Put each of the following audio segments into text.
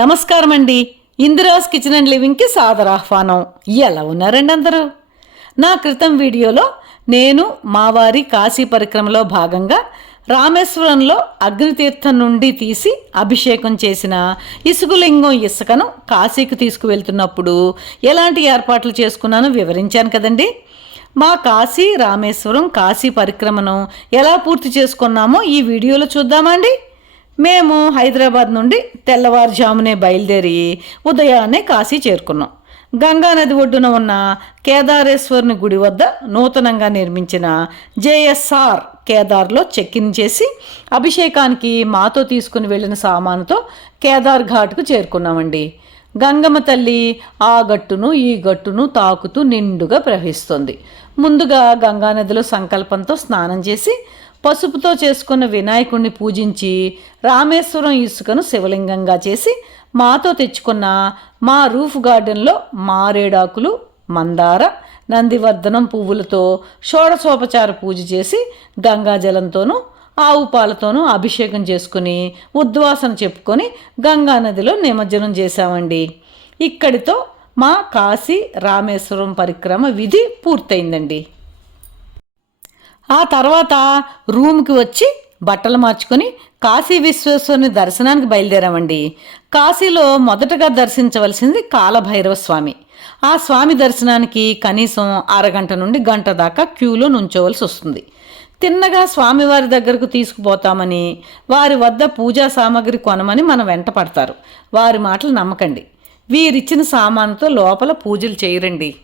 నమస్కారం అండి Indira's kitchen and లివింగ్కి సాదర ఆహ్వానం. ఎలా ఉన్నారండి అందరూ? నా క్రితం వీడియోలో నేను మా వారి కాశీ పరిక్రమలో భాగంగా రామేశ్వరంలో అగ్నితీర్థం నుండి తీసి అభిషేకం చేసిన ఇసుగులింగం ఇసుకను కాశీకి తీసుకువెళ్తున్నప్పుడు ఎలాంటి ఏర్పాట్లు చేసుకున్నానో వివరించాను కదండి. మా కాశీ రామేశ్వరం కాశీ పరిక్రమను ఎలా పూర్తి చేసుకున్నామో ఈ వీడియోలో చూద్దామండి. మేము హైదరాబాద్ నుండి తెల్లవారుజామునే బయలుదేరి ఉదయాన్నే కాశీ చేరుకున్నాం. గంగా నది ఒడ్డున ఉన్న కేదారేశ్వరుని గుడి వద్ద నూతనంగా నిర్మించిన జేఎస్ఆర్ కేదార్లో చెక్ ఇన్ చేసి అభిషేకానికి మాతో తీసుకుని వెళ్ళిన సామానుతో కేదార్ ఘాట్కు చేరుకున్నామండి. గంగమ్మ తల్లి ఆ గట్టును ఈ గట్టును తాకుతూ నిండుగా ప్రవహిస్తుంది. ముందుగా గంగానదిలో సంకల్పంతో స్నానం చేసి పసుపుతో చేసుకున్న వినాయకుడిని పూజించి రామేశ్వరం ఇసుకను శివలింగంగా చేసి మాతో తెచ్చుకున్న మా రూఫ్ గార్డెన్లో మారేడాకులు మందార నందివర్ధనం పువ్వులతో షోడశోపచార పూజ చేసి గంగాజలంతోనూ ఆవు పాలతోనూ అభిషేకం చేసుకుని ఉద్వాసన చెప్పుకొని గంగా నదిలో నిమజ్జనం చేశామండి. ఇక్కడితో మా కాశీ రామేశ్వరం పరిక్రమ విధి పూర్తయిందండి. ఆ తర్వాత రూమ్కి వచ్చి బట్టలు మార్చుకొని కాశీ విశ్వేశ్వరుని దర్శనానికి బయలుదేరామండి. కాశీలో మొదటగా దర్శించవలసింది కాలభైరవ స్వామి. ఆ స్వామి దర్శనానికి కనీసం అరగంట నుండి గంట దాకా క్యూలో నుంచోవలసి వస్తుంది. తిన్నగా స్వామివారి దగ్గరకు తీసుకుపోతామని వారి వద్ద పూజా సామాగ్రి కొనమని మన వెంట పడతారు. వారి మాటలు నమ్మకండి. వీరిచ్చిన సామానుతో లోపల పూజలు చేయరండి.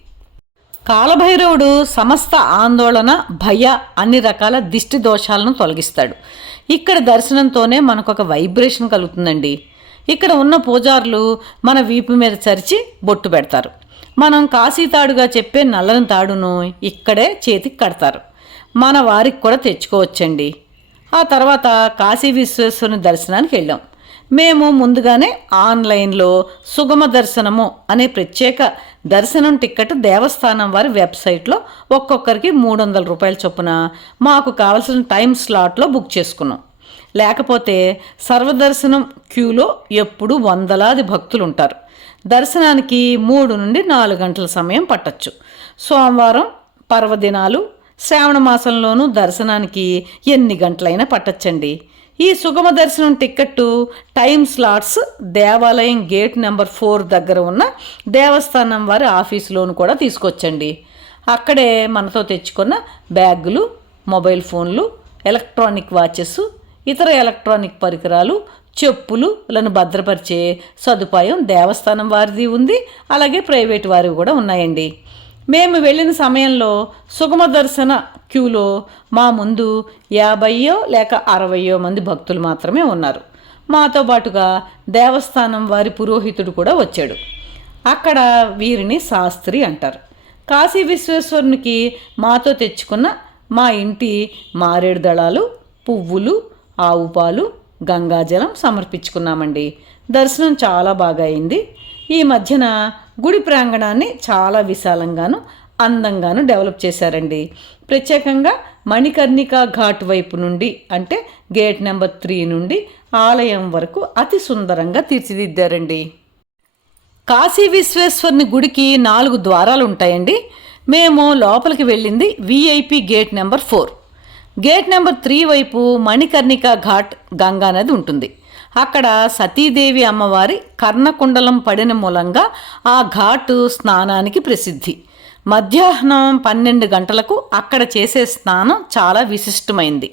కాలభైరవుడు సమస్త ఆందోళన భయ అన్ని రకాల దిష్టి దోషాలను తొలగిస్తాడు. ఇక్కడ దర్శనంతోనే మనకు ఒక వైబ్రేషన్ కలుగుతుందండి. ఇక్కడ ఉన్న పూజారులు మన వీపు మీద చరిచి బొట్టు పెడతారు. మనం కాశీతాడుగా చెప్పే నల్లని తాడును ఇక్కడే చేతికి కడతారు. మన వారికి కూడా తెచ్చుకోవచ్చండి. ఆ తర్వాత కాశీ విశ్వేశ్వరుని దర్శనానికి వెళ్ళాం. మేము ముందుగానే ఆన్లైన్లో సుగమ దర్శనము అనే ప్రత్యేక దర్శనం టిక్కెట్ దేవస్థానం వారి వెబ్సైట్లో ఒక్కొక్కరికి మూడు వందల రూపాయల చొప్పున మాకు కావలసిన టైం స్లాట్లో బుక్ చేసుకున్నాం. లేకపోతే సర్వదర్శనం క్యూలో ఎప్పుడు వందలాది భక్తులు ఉంటారు. దర్శనానికి మూడు నుండి నాలుగు గంటల సమయం పట్టచ్చు. సోమవారం పర్వదినాలు శ్రావణ మాసంలోనూ దర్శనానికి ఎన్ని గంటలైనా పట్టచ్చండి. ఈ సుగమ దర్శనం టిక్కెట్టు టైం స్లాట్స్ దేవాలయం గేట్ నెంబర్ ఫోర్ దగ్గర ఉన్న దేవస్థానం వారి ఆఫీసులోను కూడా తీసుకొచ్చండి. అక్కడే మనతో తెచ్చుకున్న బ్యాగులు మొబైల్ ఫోన్లు ఎలక్ట్రానిక్ వాచెస్ ఇతర ఎలక్ట్రానిక్ పరికరాలు చెప్పులను భద్రపరిచే సదుపాయం దేవస్థానం వారిది ఉంది. అలాగే ప్రైవేట్ వారివి కూడా ఉన్నాయండి. మేము వెళ్ళిన సమయంలో సుగమ దర్శన క్యూలో మా ముందు యాభైయో లేక అరవయో మంది భక్తులు మాత్రమే ఉన్నారు. మాతో పాటుగా దేవస్థానం వారి పురోహితుడు కూడా వచ్చాడు. అక్కడ వీరిని శాస్త్రి అంటారు. కాశీ విశ్వేశ్వరునికి మాతో తెచ్చుకున్న మా ఇంటి మారేడు దళాలు పువ్వులు ఆవు పాలు గంగాజలం సమర్పించుకున్నామండి. దర్శనం చాలా బాగా అయింది. ఈ మధ్యన గుడి ప్రాంగణాన్ని చాలా విశాలంగాను అందంగాను డెవలప్ చేశారండి. ప్రత్యేకంగా మణికర్ణిక ఘాట్ వైపు నుండి అంటే గేట్ నెంబర్ త్రీ నుండి ఆలయం వరకు అతి సుందరంగా తీర్చిదిద్దారండి. కాశీ విశ్వేశ్వరుని గుడికి నాలుగు ద్వారాలు ఉంటాయండి మేము లోపలికి వెళ్ళింది VIP gate number four. Gate number three వైపు మణికర్ణిక ఘాట్ గంగా నది ఉంటుంది. అక్కడ సతీదేవి అమ్మవారి కర్ణకుండలం పడిన మూలంగా ఆ ఘాటు స్నానానికి ప్రసిద్ధి. మధ్యాహ్నం పన్నెండు గంటలకు అక్కడ చేసే స్నానం చాలా విశిష్టమైంది.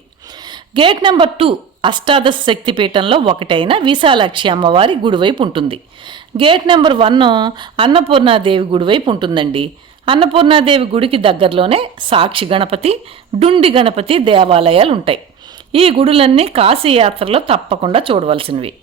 గేట్ నెంబర్ టూ అష్టాదశ శక్తిపీఠంలో ఒకటైన విశాలాక్షి అమ్మవారి గుడివైపు ఉంటుంది. గేట్ నెంబర్ వన్ అన్నపూర్ణాదేవి గుడివైపు ఉంటుందండి. అన్నపూర్ణాదేవి గుడికి దగ్గరలోనే సాక్షి గణపతి డుండి గణపతి దేవాలయాలు ఉంటాయి. ఈ గుడులన్నీ కాశీ యాత్రలో తప్పకుండా చూడవలసినవి.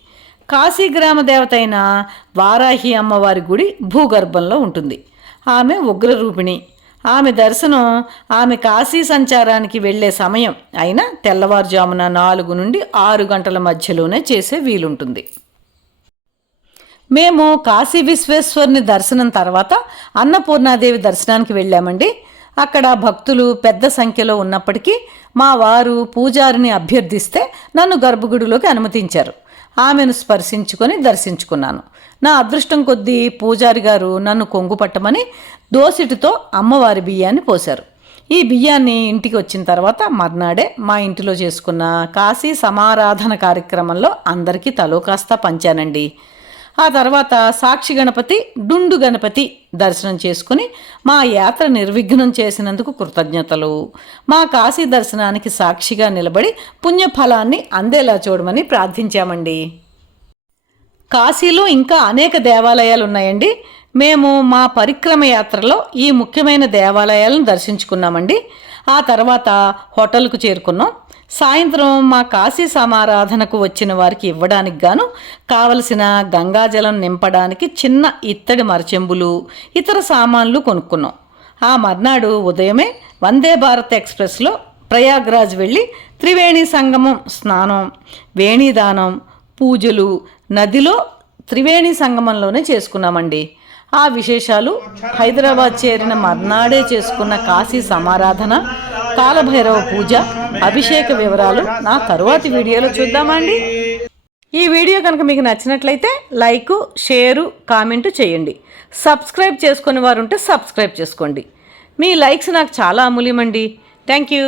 కాశీ గ్రామ దేవత అయిన వారాహి అమ్మవారి గుడి భూగర్భంలో ఉంటుంది. ఆమె ఉగ్రరూపిణి. ఆమె దర్శనం ఆమె కాశీ సంచారానికి వెళ్ళే సమయం అయినా తెల్లవారుజామున నాలుగు నుండి ఆరు గంటల మధ్యలోనే చేసే వీలుంటుంది. మేము కాశీ విశ్వేశ్వరుని దర్శనం తర్వాత అన్నపూర్ణాదేవి దర్శనానికి వెళ్ళామండి. అక్కడ భక్తులు పెద్ద సంఖ్యలో ఉన్నప్పటికీ మా వారు పూజారిని అభ్యర్థిస్తే నన్ను గర్భగుడిలోకి అనుమతించారు. ఆమెను స్పర్శించుకొని దర్శించుకున్నాను. నా అదృష్టం కొద్దీ పూజారి గారు నన్ను కొంగు పట్టమని దోసిటితో అమ్మవారి బియ్యాన్ని పోశారు. ఈ బియ్యాన్ని ఇంటికి వచ్చిన తర్వాత మర్నాడే మా ఇంటిలో చేసుకున్న కాశీ సమారాధన కార్యక్రమంలో అందరికీ తలో కాస్త పంచానండి. ఆ తర్వాత సాక్షి గణపతి డుండు గణపతి దర్శనం చేసుకుని మా యాత్ర నిర్విఘ్నం చేసినందుకు కృతజ్ఞతలు. మా కాశీ దర్శనానికి సాక్షిగా నిలబడి పుణ్యఫలాన్ని అందేలా చూడమని ప్రార్థించామండి. కాశీలో ఇంకా అనేక దేవాలయాలు ఉన్నాయండి మేము మా పరిక్రమ యాత్రలో ఈ ముఖ్యమైన దేవాలయాలను దర్శించుకున్నామండి. ఆ తర్వాత హోటల్కు చేరుకున్నాం. సాయంత్రం మా కాశీ సమారాధనకు వచ్చిన వారికి ఇవ్వడానికి గాను కావలసిన గంగాజలం నింపడానికి చిన్న ఇత్తడి మరచెంబులు ఇతర సామాన్లు కొనుక్కున్నాం. ఆ మర్నాడు ఉదయమే వందే భారత్ ఎక్స్ప్రెస్లో ప్రయాగ్రాజ్ వెళ్ళి త్రివేణి సంగమం స్నానం వేణీదానం పూజలు నదిలో త్రివేణి సంగమంలోనే చేసుకున్నామండి. ఆ విశేషాలు హైదరాబాద్ చేరిన మర్నాడే చేసుకున్న కాశీ సమారాధన కాలభైరవ పూజ అభిషేక వివరాలు నా తరువాతి వీడియోలో చూద్దామండి. ఈ వీడియో కనుక మీకు నచ్చినట్లయితే లైక్ షేరు కామెంటు చేయండి. సబ్స్క్రైబ్ చేసుకునే వారు ఉంటే సబ్స్క్రైబ్ చేసుకోండి. మీ లైక్స్ నాకు చాలా అమూల్యమండి. Thank you.